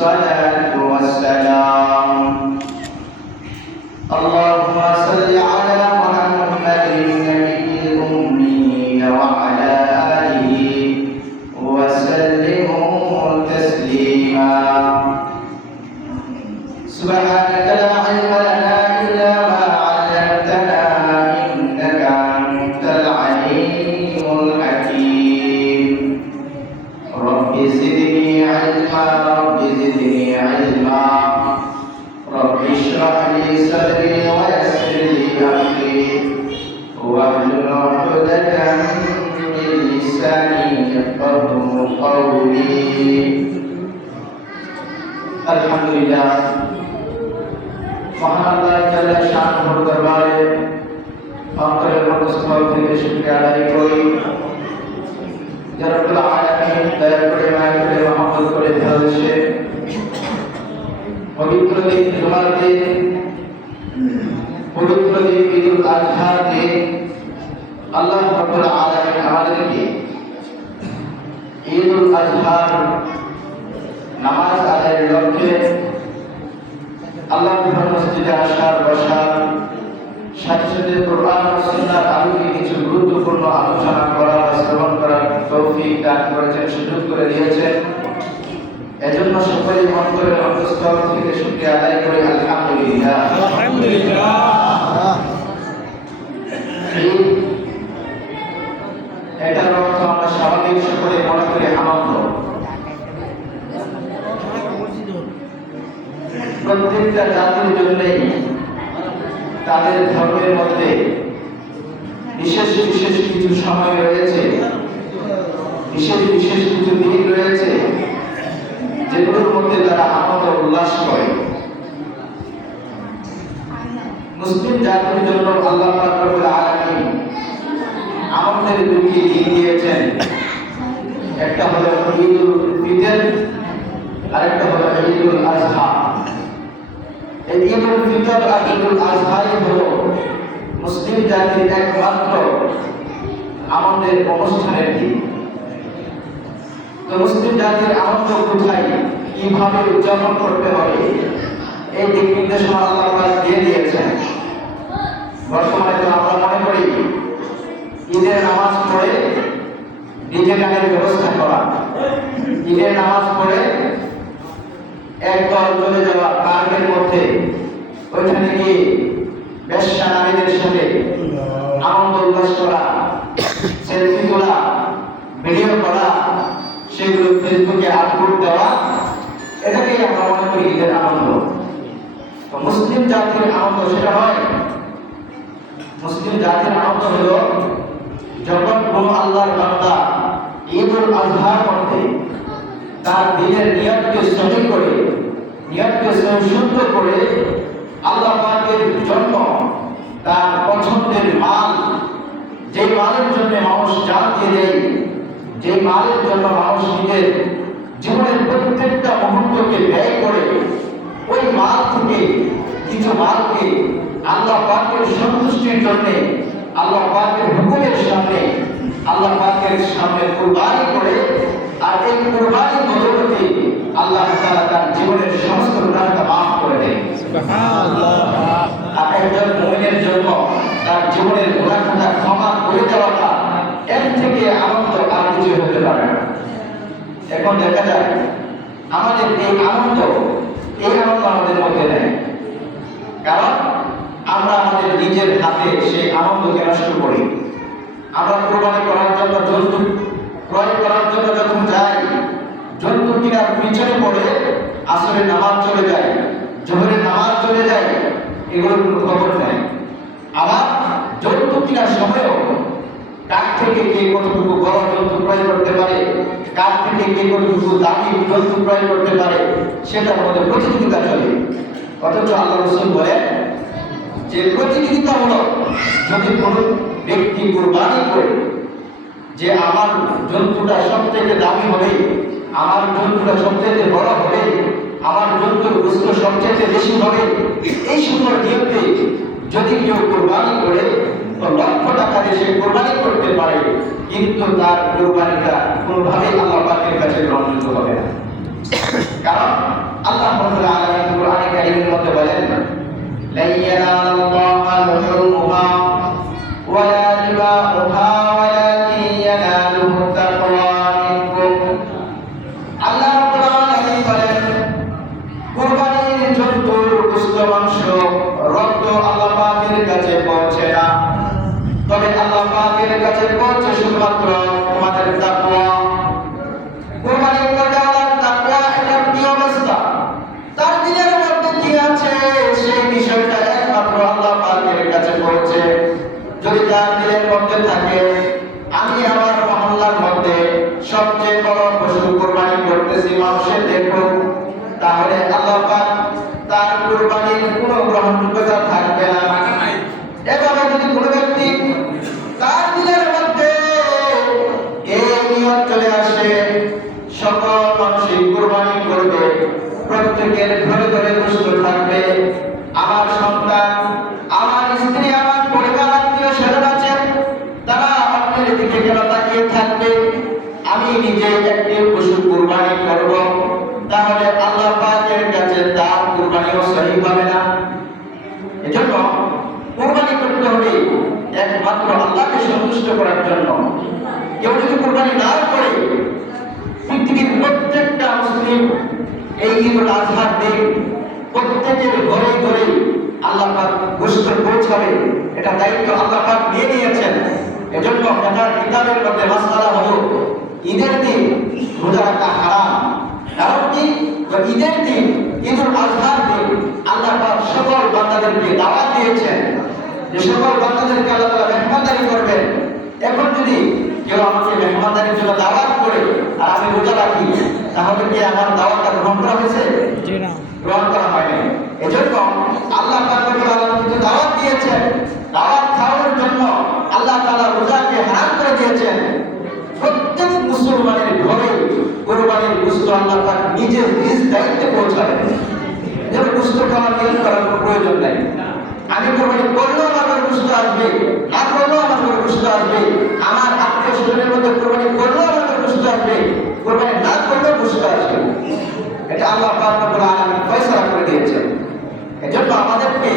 الصلاة والسلام اللهم صل على محمد النبي الأمي وعلى آله وسلم تسليما سبحانك لا علم لنا إلا ما علمتنا إنك أنت العليم الحكيم رب زدني علما رب اشرح لي صدري ويسر لي أمري واحلل عقدة من لساني يفقهوا قولي الحمد لله মহান আল্লাহ তাআলা শানহুর দরবারে অন্তরের মধ্যস্থল থেকে শুকরিয়া আদায় করি যে রব্বুল আলামিন দয়া করে মায়া করে রহমত করে ভালোবেসে পবিত্র দিন জুমার দিন পবিত্র দিন ঈদুল আজহার দিন আল্লাহ রব্বুল আলামিন আমাদেরকে ঈদুল আজহার নামাজ আদায়ের লক্ষ্যে আল্লাহর মসজিদে আসার বসার সাথে সাথে কোরআন ও সুন্নাহর আলোকে কিছু গুরুত্বপূর্ণ আলোচনা করার শ্রবণ করার তৌফিক দান করেছেন, সুযোগ করে দিয়েছেন। এজন্য সকলেই অন্তরের অন্তঃস্থল থেকে শুকরিয়া আদায় করি আলহামদুলিল্লাহ। এটার অর্থ আমরা স্বাভাবিক সকলে মনে করি আনন্দ। প্রত্যেকটা জাতির জন্যই তাদের ধর্মের মধ্যে বিশেষ বিশেষ কিছু সময় রয়েছে, বিশেষ বিশেষ কিছু দিন রয়েছে যেগুলোর মধ্যে তারা আনন্দ উল্লাস করে। মুসলিম জাতির জন্য আল্লাহ পাক রব্বুল আলামিন আমাদের দুটি দিন দিয়েছেন, একটা হলো ঈদুল ফিতর আর একটা হলো ঈদুল আজহা। এই ঈদুল ফিতর আর ঈদুল আজহাই হলো মুসলিম জাতির একমাত্র আমাদের অনুষ্ঠানের দিন। তো মুসলিম জাতির আনন্দ কোথায়, কিভাবে উদযাপন করতে হবে, এই দিক নির্দেশনা আল্লাহ পাক দিয়ে দিয়েছেন। বর্তমানে তো আমরা মনে করি ঈদের নামাজ পড়ে ডিজে গানের ব্যবস্থা করা, ঈদের নামাজ পড়ে একদল চলে যাওয়া পার্কের মধ্যে, ওইখানে গিয়ে বেশ্যা নারীদের সাথে আনন্দ উল্লাস করা, সেলফি তোলা, ভিডিও করা, সেগুলো ফেসবুকে আপলোড দেওয়া, এটাকেই আমরা মনে করি ঈদের আনন্দ। তো মুসলিম জাতির আনন্দ সেটা নয়। মুসলিম জাতির আনন্দ হলো যখন কোন আল্লাহর বান্দা ঈদুল আজহার মধ্যে তার দিনের নিয়তকে সহি করে, নিয়তকে সুন্দর করে আল্লাহ পাকের জন্য তার পছন্দের মাল, যে মালের জন্য মানুষ জান দিয়ে দেয়, যে মালের জন্য মানুষ নিজের জীবনের প্রত্যেকটা মুহূর্তকে ব্যয় করে, ওই মাল থেকে কিছু মালকে আল্লাহ পাকের সন্তুষ্টির জন্য, আল্লাহ পাকের হুকুমের সামনে, আল্লাহ পাকের সামনে কুরবানি করে, আর এই কুরবানির বদৌলতে আল্লাহ তাআলা তার জীবনের সমস্ত গুনাহকে মাফ করে দেন। সুবহানাল্লাহ। আর একজন মুমিনের জন্য তার জীবনের গুনাহটা ক্ষমা করে দেওয়াটা এর থেকে আনন্দ আর কিছু হতে পারে না। এখন দেখা যায় আমাদের এই আনন্দ আমাদের মধ্যে নেই, কারণ আমরা আমাদের নিজের হাতে সেই আনন্দকে নষ্ট করি। আমরা কোরবানি করার জন্য, জন্তু ক্রয় করার জন্য যখন যাই, জন্তু কিনার পিছনে পড়ে আসরের নামাজ চলে যায়, জোহরের নামাজ চলে যায়, এগুলোর কোনো খবর নেই। আবার জন্তু কিনার সময়ও কার থেকে কে কতটুকু বড় জন্তু ক্রয় করতে পারে, কার থেকে কে কতটুকু দামি জন্তু ক্রয় করতে পারে, সেটার মধ্যে প্রতিযোগিতা চলে। অথচ আল্লাহ রাসূল বলেন যে প্রতিযোগিতা হলো যদি কোনো ব্যক্তি কুরবানি করে যে আমার জন্তুটা সবথেকে দামি হবে, আমার জন্তুটা সবথেকে বড় হবে, আমার জন্তুর গোশত সবচেয়ে বেশি হবে, এই সুন্দর নিয়তে যদি কেউ কুরবানি করে তো লক্ষ টাকা দিয়ে সে কুরবানি করতে পারে, কিন্তু তার কুরবানিটা কোনোভাবেই আল্লাহ পাকের কাছে গ্রহণযোগ্য হবে না। কারণ তাহলে আল্লাহ পাক তার কুরবানির কোনো গ্রহণযোগ্যতা থাকবে না। এভাবে যদি কোনো ব্যক্তি তার দিলের মধ্যে এই নিয়ত চলে আসে সকল মানুষই কুরবানি করবে, প্রত্যেকের ঘরে ঘরে গোশত থাকবে, আমার সন্তান, আমার স্ত্রী, আমার পরিবার, আত্মীয় স্বজন আছে, তারা অন্যের দিকে কেন তাকিয়ে থাকবে, আমি নিজে একটি পশু কুরবানি করব, তাহলে আল্লাহ পাকের কাছে তার কুরবানিও সহি হবে না। এজন্য কুরবানি করতে হবে একমাত্র আল্লাহকে সন্তুষ্ট করার জন্য। কেউ যদি কুরবানি না করে, পৃথিবীর প্রত্যেকটা মুসলিম এই ঈদুল আজহার দিন প্রত্যেকের ঘরে ঘরে আল্লাহ পাক গোশত পৌঁছাবে, এটা দায়িত্ব আল্লাহ পাক নিয়ে নিয়েছেন। এজন্য কথার কিতাবের মধ্যে মাসআলা হলো ঈদের দিন রোজা রাখা হারাম। কারণ কি? ঈদের দিন, ঈদুল আজহার দিন আল্লাহ পাক সকল বান্দাদেরকে দাওয়াত দিয়েছেন যে সকল বান্দাদেরকে আল্লাহ তাআলা মেহমানদারি করবেন। এখন যদি কেউ আমাকে মেহমানদারির জন্য দাওয়াত করে আর আমি রোজা রাখি, তাহলে কি আমার দাওয়াতটা গ্রহণ করা হয়েছে? জি না, গ্রহণ করা হয়নি। এজন্য আল্লাহ পাক রব্বুল আলামিন দাওয়াত দিয়েছেন, দাওয়াত খাওয়ার জন্য আল্লাহ তাআলা রোজাকে হারাম করে দিয়েছেন। প্রত্যেক মুসলমানের ঘরে কুরবানির গোশত আল্লাহ পাক নিজের নিজ দায়িত্বে পৌঁছাবেন। যেন গোশত খাওয়ার নিয়ত করার প্রয়োজন নাই। আমি কুরবানি করলেও আমার ঘরে গোশত আসবে, না করলেও আমার ঘরে গোশত আসবে, আমার আত্মীয় স্বজনের মধ্যে কুরবানি করলেও আমার ঘরে গোশত আসবে, কুরবানি না করলেও গোশত আসবে। এটা আল্লাহ পাক রব্বুল আলামিন ফয়সালা করে দিয়েছেন। এজন্য আমাদেরকে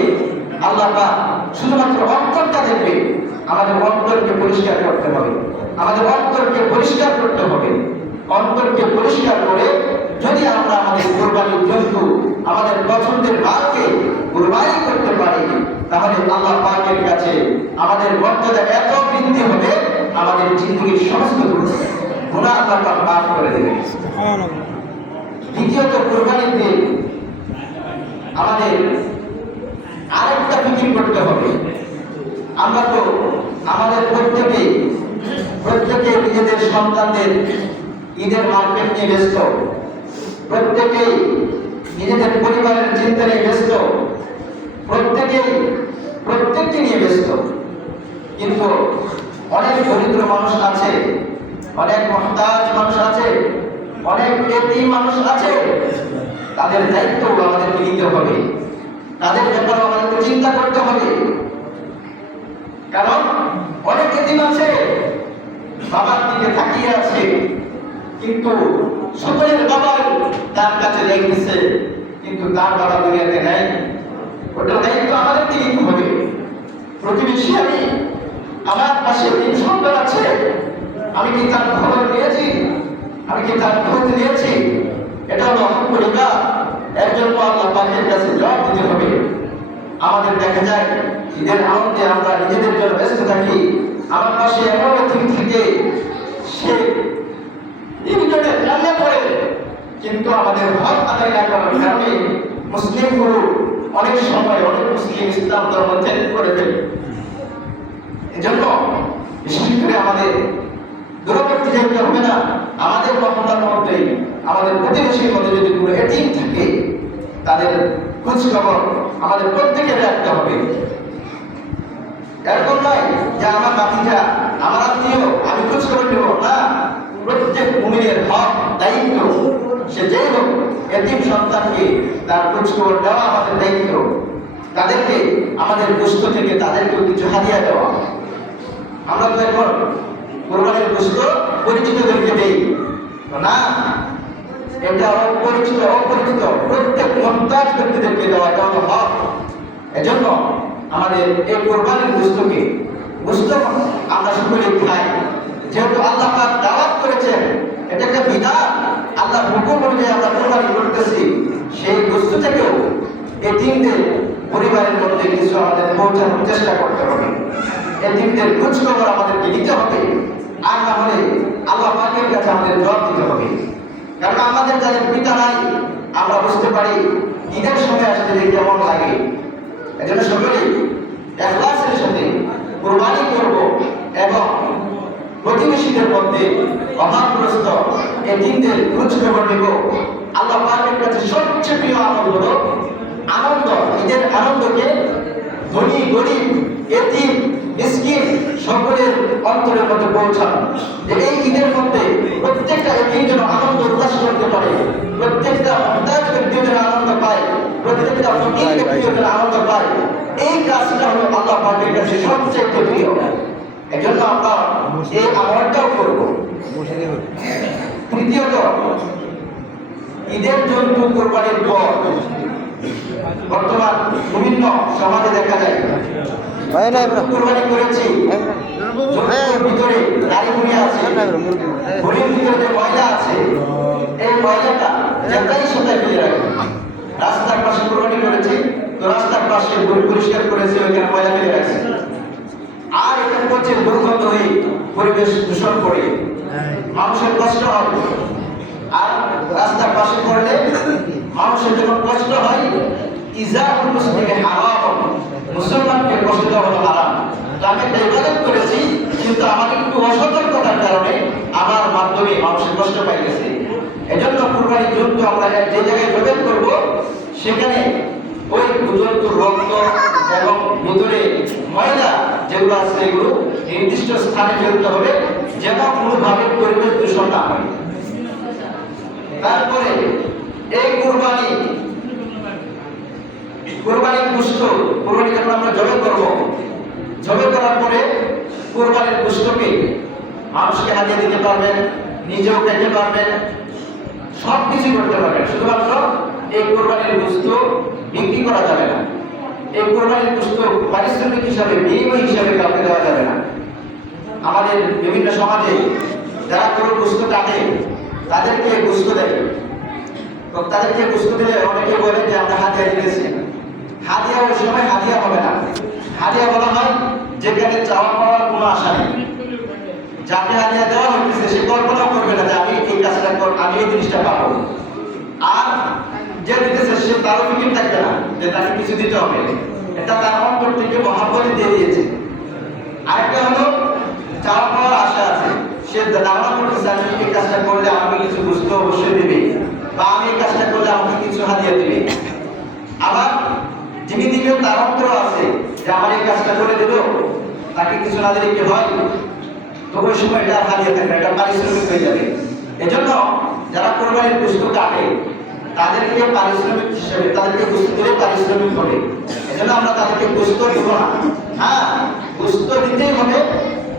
আল্লাহ পাক শুধুমাত্র অন্তরটা দেখবে, আমাদের অন্তরকে পরিষ্কার করতে হবে, আমাদের অন্তরকে পরিষ্কার করতে হবে। অন্তরকে পরিষ্কার করে যদি আমরা আমাদের কুরবানির জন্তু, আমাদের পছন্দের মালকে কুরবানি করতে পারি, তাহলে আল্লাহ পাকের কাছে আমাদের মর্যাদা এত বৃদ্ধি হবে, আমাদের জিন্দগির সমস্ত গুনাহ আল্লাহ পাক মাফ করে দেবেন। দ্বিতীয়ত, কুরবানির দিন আমাদের আরেকটা ফিকির করতে হবে। আমরা তো আমাদের প্রত্যেকে নিজেদের সন্তানদের ঈদের মার্কেট নিয়ে ব্যস্ত, প্রত্যেকেই নিজেদের পরিবারের চিন্তা নিয়ে ব্যস্ত, প্রত্যেককে নিয়ে ব্যস্ত। কিন্তু অনেক দরিদ্র মানুষ আছে, অনেক মুহতাজ মানুষ আছে, অনেক এতিম মানুষ আছে, তাদের দায়িত্ব আমাদেরকে নিতে হবে, তাদের ব্যাপারে আমাদেরকে চিন্তা করতে হবে। কারণ অনেক এতিম আছে, বাবার দিকে তাকিয়ে আছে, কিন্তু সকলের বাবার তার কাছে রেখেছে, কিন্তু তার বাবা দুনিয়াতে নেই। ওটার দায়িত্ব আমাদেরকে নিতে হবে। প্রতিবেশী, আমি আমার পাশে তিন সন্তান আছে, আমি কি তার খবর নিয়েছি? আমি কি তার খোঁজ নিয়েছি? এটা হলো পরিবার। এর জন্য আল্লাহ পাকের কাছে জবাব দিতে হবে। আমাদের দেখা যায় ঈদের আনন্দে আমরা নিজেদের জন্য ব্যস্ত থাকি, আমার পাশে এমন ব্যক্তি থেকে সে ইন্টারনেট রান্না করে, কিন্তু আমাদের হক আদায় না করার কারণে মুসলিমগুলো অনেক সময় অনেক মুসলিম ইসলাম ধর্ম ত্যাগ করে ফেলে। এজন্য বিশেষ করে আমাদের দূরবর্তী যেতে হবে না, আমাদের মহল্লার মধ্যে, আমাদের প্রতিবেশীর মধ্যে যদি কোনো এতিম থাকে, তাদের খোঁজ খবর আমাদের প্রত্যেকের রাখতে হবে। এরকম নয় যে আমার ভাতিজা, আমার আত্মীয়, আমি খোঁজ খবর নেব না। প্রত্যেক মুমিনের হক, দায়িত্ব, সে যেই হোক, এতিম সন্তানকে তার খোঁজ খবর দেওয়া আমাদের দায়িত্ব। তাদেরকে আমাদের গোশত থেকে তাদেরকেও কিছু হাদিয়া দেওয়া। আমরা তো এখন কোরবানির গোশত পরিচিতদেরকে দেই না, এটা অপরিচিত প্রত্যেক মুহতাজ ব্যক্তিদেরকে দেওয়া, এটা হলো হক। এজন্য আমাদের এই কোরবানির গোশত আমরা সকলে খাই, যেহেতু আল্লাহ পাক দাওয়াত করেছেন, এটা একটা বিধান, আল্লাহ হুকুম অনুযায়ী আমরা কোরবানি করতেছি। সেই গোশত থেকেও এতিমদের পরিবারের মধ্যে কিছু আমাদের পৌঁছানোর চেষ্টা করতে হবে। এতিমদের খোঁজ খবর আমাদেরকে নিতে হবে, আর না হলে আল্লাহ পাকের কাছে আমাদের জবাব দিতে হবে। কারণ আমাদের যাদের পিতা নাই, আমরা বুঝতে পারি ঈদের সময় আসলে যে কেমন লাগে। এজন্য সকলেই ইখলাসের সাথে কুরবানি করব এবং প্রতিবেশীদের মধ্যে অভাবগ্রস্ত এতিমদের খোঁজ খবর নেব, আল্লাহ পাকের কাছে সবচেয়ে প্রিয় আমল হলো আনন্দ। ঈদের আনন্দকে ধনী গরিব এতিম মিসকিন সকলের অন্তরের মধ্যে পৌঁছানো। এই ঈদের মধ্যে প্রত্যেকটা এতিম যেন আনন্দ উল্লাস করতে পারে, প্রত্যেকটা মুহতাজ ব্যক্তি যেন আনন্দ পায়, প্রত্যেকটা ফকির ব্যক্তি যেন আনন্দ পায়। এই কাজটা হলো আল্লাহ পাকের কাছে সবচেয়ে প্রিয়। এজন্য আমরা এই আমলটাও করব। তৃতীয়ত, ঈদের জন্তু কোরবানির পর বর্তমান বিভিন্ন সমাজে দেখা যায় কোরবানি করেছি, ভিতরে নারী বুড়ি আছে, বুড়ির ভিতরে যে ময়লা আছে, এই ময়লাটা যাতাই সাথে ফেলে রাখে। রাস্তার পাশে কোরবানি করেছি, তো রাস্তার পাশে পরিষ্কার করেছে, ওইখানে ময়লা ফেলে রাখছে। আর এটা করছে দুর্গন্ধ হয়ে পরিবেশ দূষণ করে মানুষের কষ্ট হয়। আর রাস্তার পাশে করলে মানুষের যখন কষ্ট হয়, ইজাহুল মুসলিমে হারাম, মুসলমানকে কষ্ট দেওয়া হলো হারাম। তো আমি একটা ইবাদত করেছি, কিন্তু আমার একটু অসতর্কতার কারণে আমার মাধ্যমে মানুষের কষ্ট পাইতেছে। এজন্য কুরবানির জন্তু আমরা যে জায়গায় জবেন করব, সেখানে ওই জন্তুর রক্ত এবং ভিতরে ময়লা যেগুলো আছে এগুলো নির্দিষ্ট স্থানে ফেলতে হবে, যেন কোনোভাবে পরিবেশ দূষণ না হয়। তারপরে এই কোরবানির গোশত, কোরবানি যখন আমরা জবে করব, জবে করার পরে কোরবানির গোশতকে মানুষকে হাতিয়ে দিতে পারবেন, নিজেও খেতে পারবেন, সব কিছু করতে পারবেন। শুধুমাত্র এই কোরবানির গোশত বিক্রি করা যাবে না, এই কোরবানির গোশত পারিশ্রমিক হিসাবে, বিনিময় হিসাবে কাউকে দেওয়া যাবে না। আমাদের বিভিন্ন সমাজে যারা গরুর গোশত কাটে তাদেরকে গোশত দেয়, তো তাদেরকে গোশত দিলে অনেকে বলে যে আমরা হাদিয়া দিতেছি। হাদিয়া ওই সময় হাদিয়া হবে না। হাদিয়া বলা হয় যেখানে চাওয়া পাওয়ার কোনো আশা নেই। যাকে হাদিয়া দেওয়া হইতেছে সে কল্পনাও করবে না যে আমি এই কাজটা আমি এই জিনিসটা পাবো। আর যে দিতেছে সে তারও ফিকির থাকবে না যে তাকে কিছু দিতে হবে, এটা তার অন্তর থেকে মহাব্বতে দিয়ে দিয়েছে। আরেকটা হলো চাওয়া পাওয়ার আশা আছে, সে ধারণা করতেছে আমি এই কাজটা করলে আমাকে কিছু বুঝতে অবশ্যই দেবে, বা আমি এই কাজটা করলে আমাকে কিছু হাদিয়া দেবে। আবার যিনি দিবেন তার অন্তর আছে যে আমার এই কাজটা করে দেব, তাকে কিছু না দিলে কি হয়, তো ওই সময় এটা হারিয়ে থাকবে, এটা পারিশ্রমিক হয়ে যাবে। এজন্য যারা কোরবানির গোশত কাটে তাদেরকে পারিশ্রমিক হিসেবে, তাদেরকে গোশত দিলে পারিশ্রমিক হবে। এজন্য আমরা তাদেরকে গোশত দিব না। হ্যাঁ, গোশত দিতেই হবে,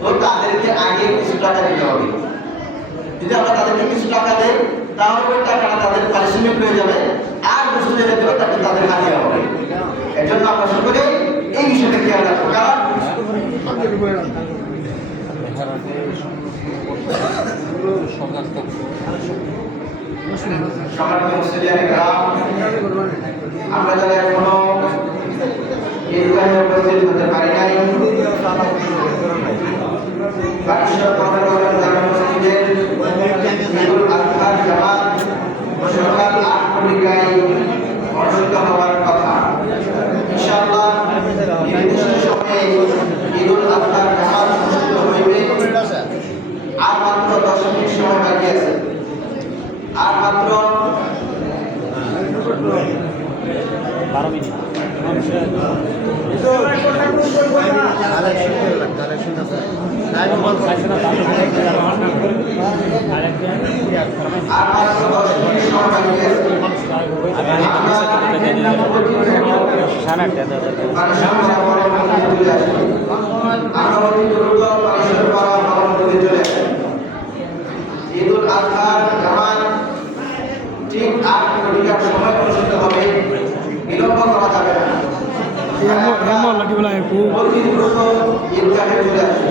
তো তাদেরকে আগে কিছু টাকা দিতে হবে। যদি আমরা তাদেরকে কিছু টাকা দেই, তাহলে ওই টাকাটা তাদের পারিশ্রমিক হয়ে যাবে, আর গোশত দিলে দেবে তাকে তাদের হারিয়ে হবে। এজন্য আমরা সকলে এই বিষয়টা খেয়াল রাখবো। কারণ আমরা যারা এখনো ঈদগাহে উপস্থিত হতে পারি নাই, ঈদুল আজহার জামাত সকাল ৮টায় অনুষ্ঠিত হওয়ার কথা। ইনশাআল্লাহ নির্দিষ্ট সময়ে ঈদুল আজহার জামাত অনুষ্ঠিত হইবে। আর মাত্র 10 মিনিট সময় বাকি আছে, আর মাত্র 12 মিনিট। ঈদুল আজহার জামাত ঠিক 8 সময় অনুষ্ঠিত হবে, বিলম্ব করা যাবে না। ঈদগাহে চলে আসবে।